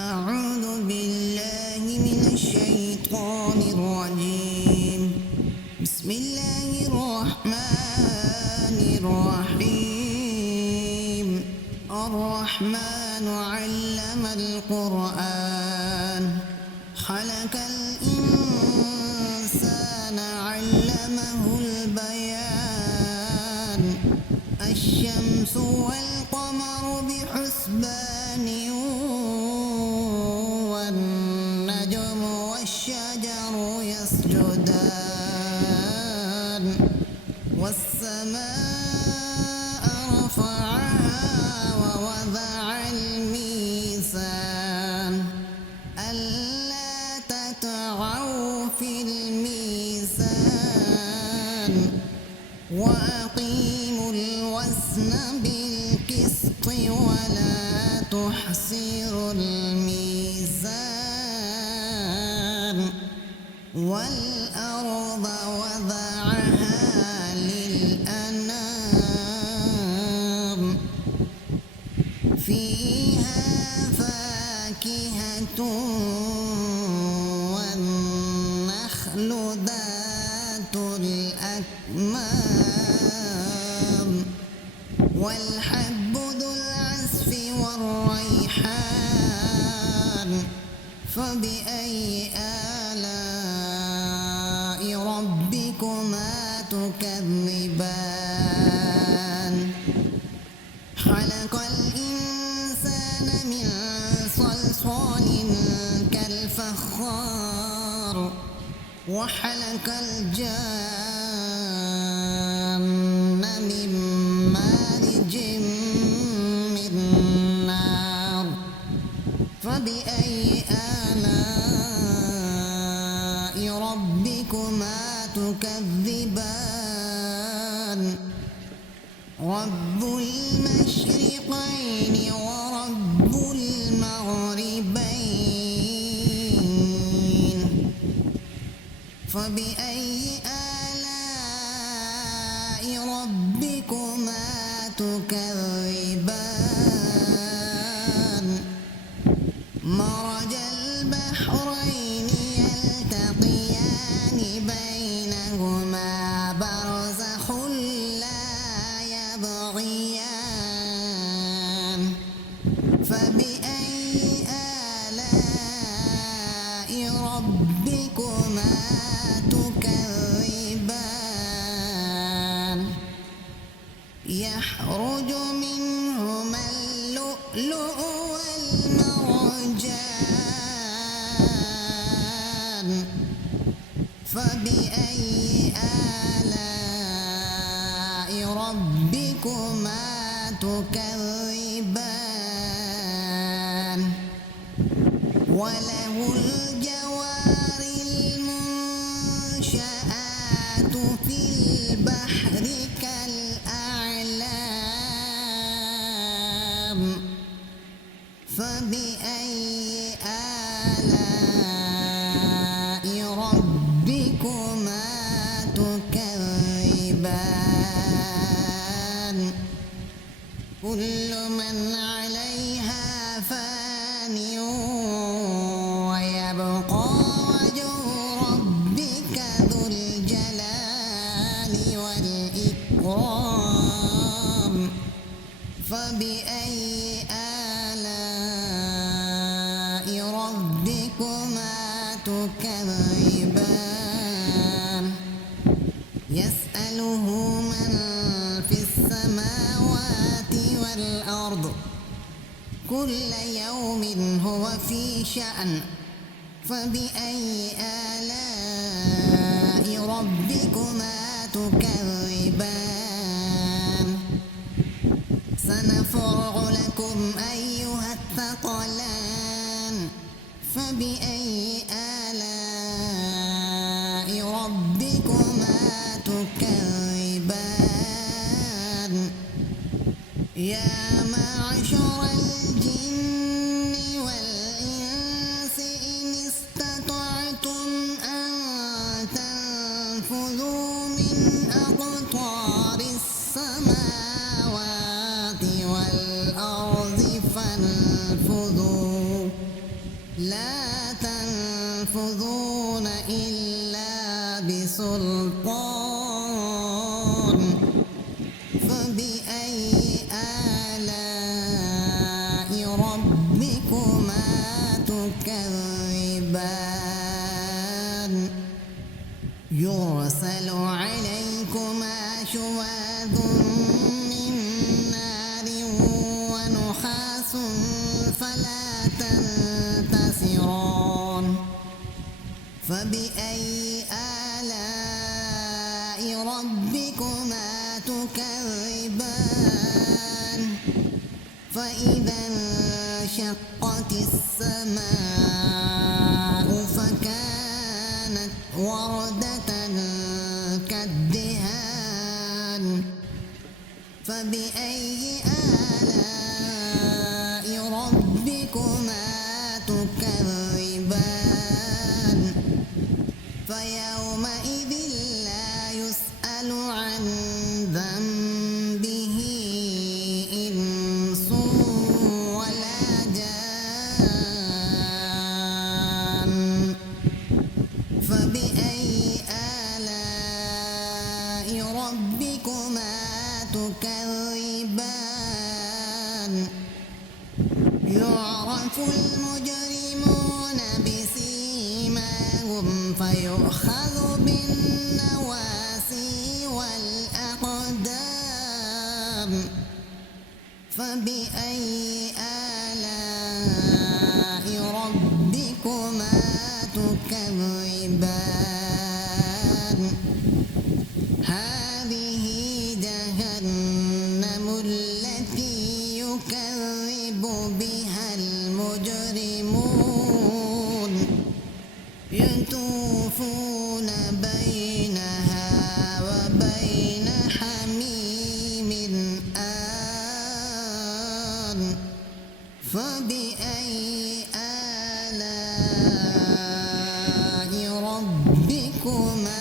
أعوذ بالله من الشيطان الرجيم. بسم الله الرحمن الرحيم. الرحمن علم القرآن خلق الإنسان علمه البيان. الشمس والقمر بحسبان والنجم والشجر يسجدان والسماء رفعها ووضع الميزان ألا تطغوا في الميزان وأقيموا الوزن بالقسط ولا تخسروا الميزان والأرض وضعها للأنام فيها فاكهة والنخل ذات الأكمام والحب ذو العصف والريحان فبأي آلاء ربكما تكذبان خلق الإنسان من صلصال كالفخار وخلق الجان من مارج من نار فبأي آلاء ربكما تكذبان رب المشرقين ورب المغربين فبأي آلاء ربكما تكذبان مرج البحرين يلتقيان بينهما برزخ لا يبغيان فبأي آلاء ربكما تكذبان يخرج منهما اللؤلؤ والمرجان فبأي آلاء ربكما تكذبان وله الجوار المنشآت في البحر كالأعلام فبأي آلاء ربكما تكذبان كل من عليها فان ويبقى وجه ربك ذو الجلال والإكرام فبأي آلاء ربكما تكذبان يسأله من في السماوات والأرض كل يوم هو في شأن فبأي آلاء ربكما تكذبان سنفرغ لكم أيها الثقلان فبأي آلاء ربكما تكذبان يا معشر الجن والإنس إن استطعتم أن تنفذوا من أقطار السماوات والأرض فانفذوا لا تنفذون إلا بسلطان فبأي آلاء ربكما تكذبان يرسل عليكما شواظ من نار ونحاس فلا تنتصران فبأي آلاء ربكما تكذبان فإذا انشقت السماء فكانت وردة كالدهان فبأي آلاء ربكما تكذبان فيومئذ لا يسأل عن ذنبه إنس ولا جان فبأي آلاء ربكما تكذبان يعرف المجرمون بسيماهم فيؤخذ بالنواسي والأقدام فبأي آلاء ربكما تكذبان هذه جهنم التي يكذب بها المجرمون يطوفون بينها وبين حميم آن فبأي آلاء ربكما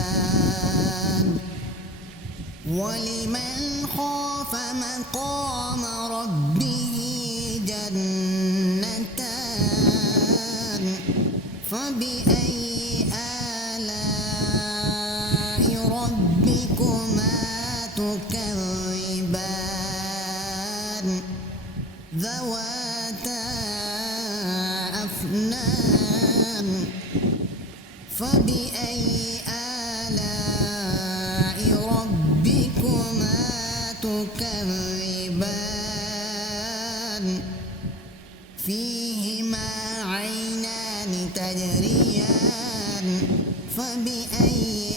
تكذبان ولمن خاف مقام ربه جنتان فبأي آلاء ربكما تكذبان ذواتا أفنان فبأي آلاء ربكما تكذبان فيهما عينان تجريان فبأي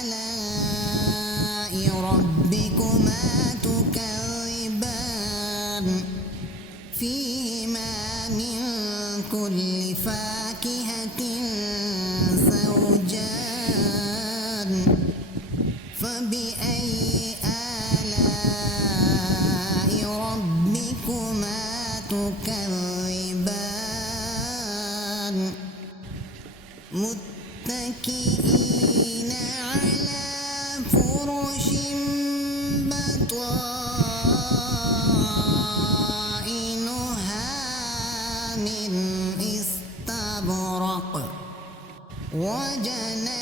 آلاء ربكما تكذبان فيهما من كل فاكهة زوجان فبأي آلاء ربكما تكذبان متكئين على فرش بطائنها من استبرق وجنى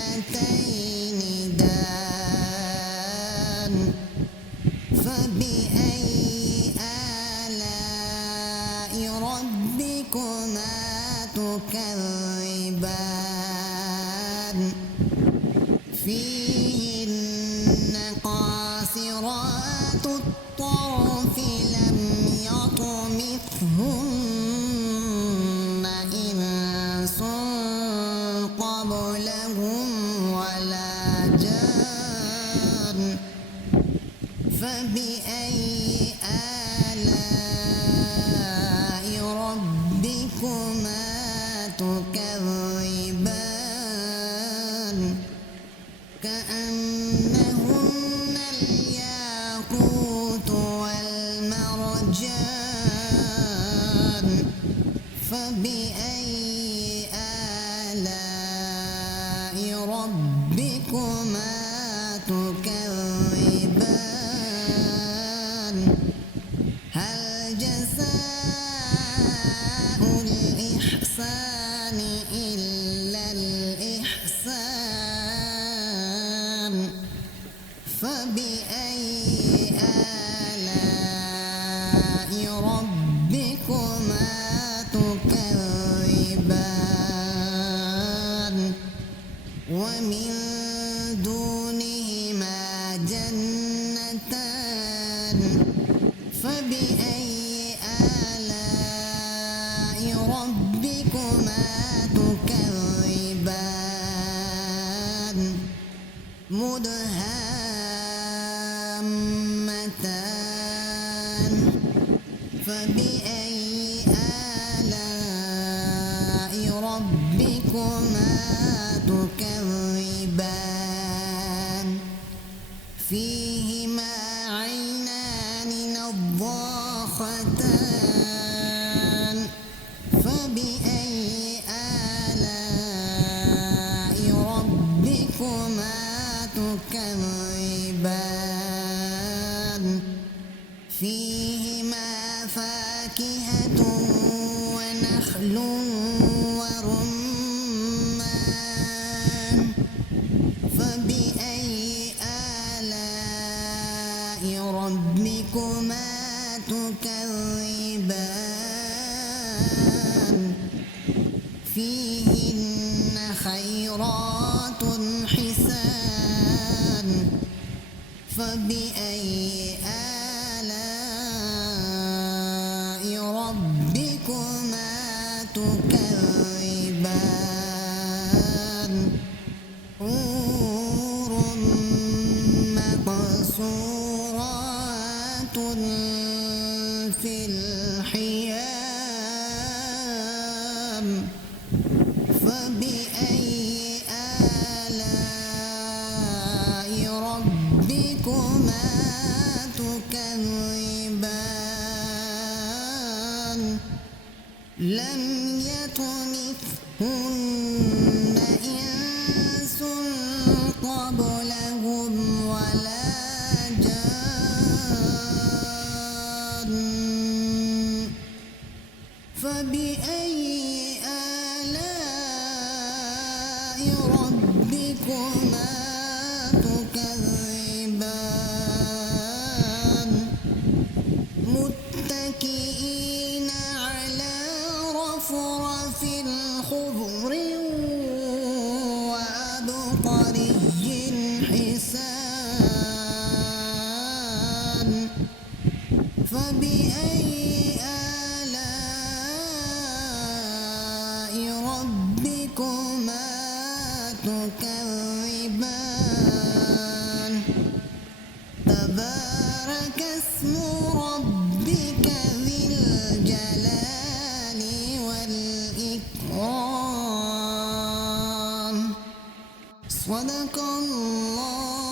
الجنتين دان فبأي آلاء ربكما تكذبان فيهن قاصرات الطرف لم يطمثهن إنس قبلهم ولا جان فبأي آلاء ربكما تكذبان كأنهن الياقوت والمرجان فبأي آلاء ربكما تكذبان فبأي آلاء ربكما تكذبان مدهامتان فبأي آلاء ربكما تكذبان فيهما عينان نضاختان فبأي آلاء ربكما تكذبان فيهما فاكهة ونخل ورمان فبأي آلاء ربكما تكذبان فيهن خيرات حسان فبأي آلاء ربكما تكذبان حور مقصورات في الخيام فبأي آلاء ربكما تكذبان لم يطمثهن إنس قبلهم ولا جان فبأي آلاء ربكما تكذبان متكئين على رفرف خضر وعبقري حسان فبأي آلاء ربكما تكذبان تبارك اسم ربك ذي الجلال والإكرام صدق الله